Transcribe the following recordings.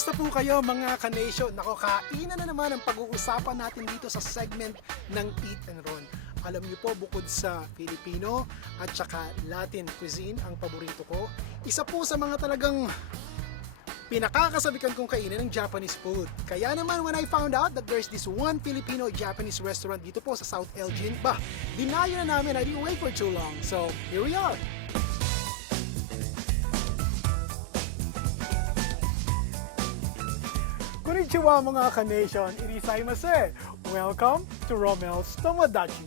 Kumusta po kayo mga ka-nation? Nako, kainan na naman ang pag-uusapan natin dito sa segment ng Eat and Ron. Alam niyo po, bukod sa Filipino at saka Latin cuisine, ang paborito ko, isa po sa mga talagang pinakakasabikan kong kainin ng Japanese food. Kaya naman when I found out that there's this one Filipino-Japanese restaurant dito po sa South Elgin, dinayo na namin. I didn't wait for too long. So, here we are. Konnichiwa mga ka-nation, irisaimase. Welcome to Romel's Tomodachi.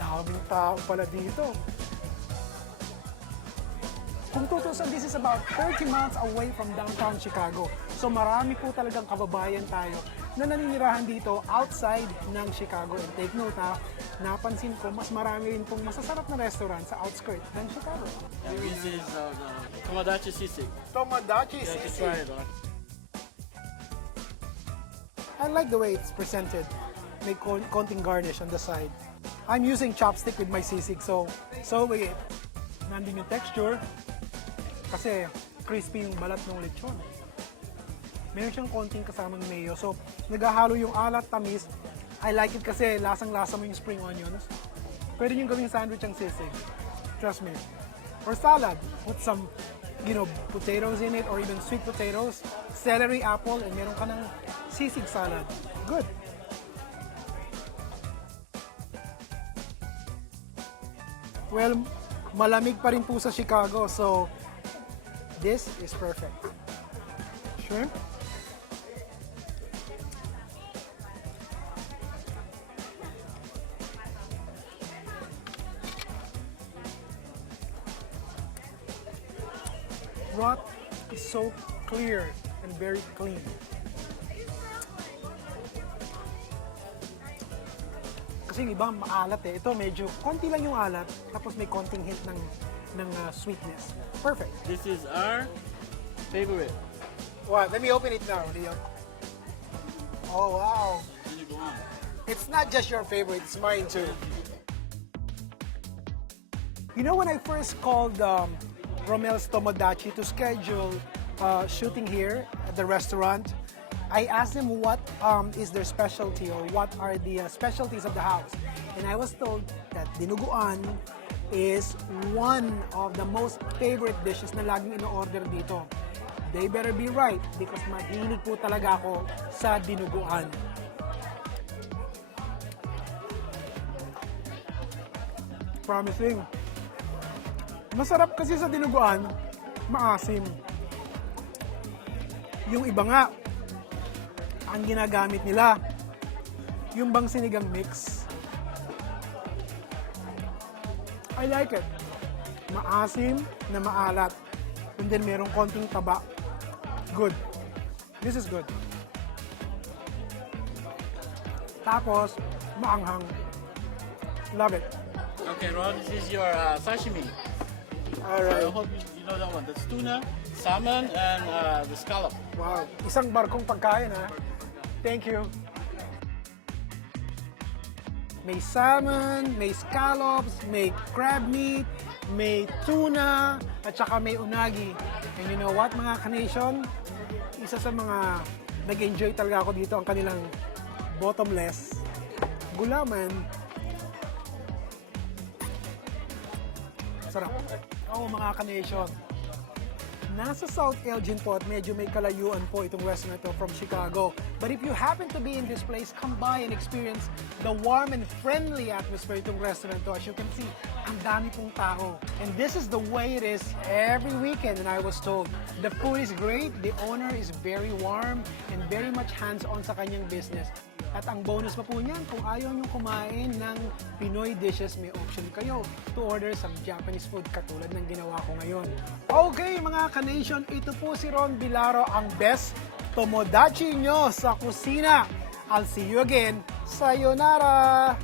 Daming tao pala dito. Kung tutusin, this is about 30 miles away from downtown Chicago. So marami po talagang kababayan tayo na naninirahan dito outside ng Chicago. And take note ha, napansin ko mas marami rin pong masasarap na restaurant sa outskirts ng Chicago. And this is Tomodachi Sisig. Tomodachi Yeah, just Sisig. try it. I like the way it's presented. May konting garnish on the side. I'm using chopstick with my sisig, so wait. Nandun yung texture. Kasi crispy yung balat ng lechon. Meron siyang konting kasamang mayo. So, naghahalo yung alat, tamis. I like it kasi lasang-lasa mo yung spring onions. Pwede nyo gawing sandwich ang sisig. Trust me. Or salad. Put some, potatoes in it or even sweet potatoes, celery, apple, and meron ka ng sisig salad. Good. Well, malamig pa rin po sa Chicago, so this is perfect. Shrimp. Broth is so clear and very clean. Kasi yung iba maalat eh. Ito medyo konti lang yung alat, tapos may konting hint ng sweetness. Perfect. This is our favorite. What? Let me open it now, Leo. Oh wow. Then you go on. It's not just your favorite, it's mine too. You know when I first called Romel's Tomodachi to schedule shooting here at the restaurant, I asked them what is their specialty or what are the specialties of the house. And I was told that dinuguan is one of the most favorite dishes na laging ino-order dito. They better be right because mahilig po talaga ako sa dinuguan. Promising. Masarap kasi sa dinuguan, maasim. Yung iba nga, ang ginagamit nila, yung bang sinigang mix. I like it. Maasim na maalat. And then merong konting taba. Good. This is good. Tapos, maanghang. Love it. Okay, Ron, this is your sashimi. I Alright. hope you know that one. That's tuna, salmon, and the scallop. Wow. Isang barkong pagkain ha. Thank you. May salmon, may scallops, may crab meat, may tuna, at saka may unagi. And you know what mga ka-nation? Isa sa mga nag-enjoy talaga ako dito ang kanilang bottomless gulaman. Sarap. Oo mga ka-nation. Nasa South Elgin po at medyo may kalayuan po itong restaurant to from Chicago. But if you happen to be in this place, come by and experience the warm and friendly atmosphere itong restaurant to. As you can see, ang dami pong tao. And this is the way it is every weekend. And I was told, the food is great, the owner is very warm, and very much hands-on sa kanyang business. At ang bonus pa po niyan, kung ayaw nyo kumain ng Pinoy dishes, may option kayo to order some Japanese food katulad ng ginawa ko ngayon. Okay mga ka-nation, ito po si Ron Bilaro, ang best Tomodachi nyo sa kusina. I'll see you again. Sayonara!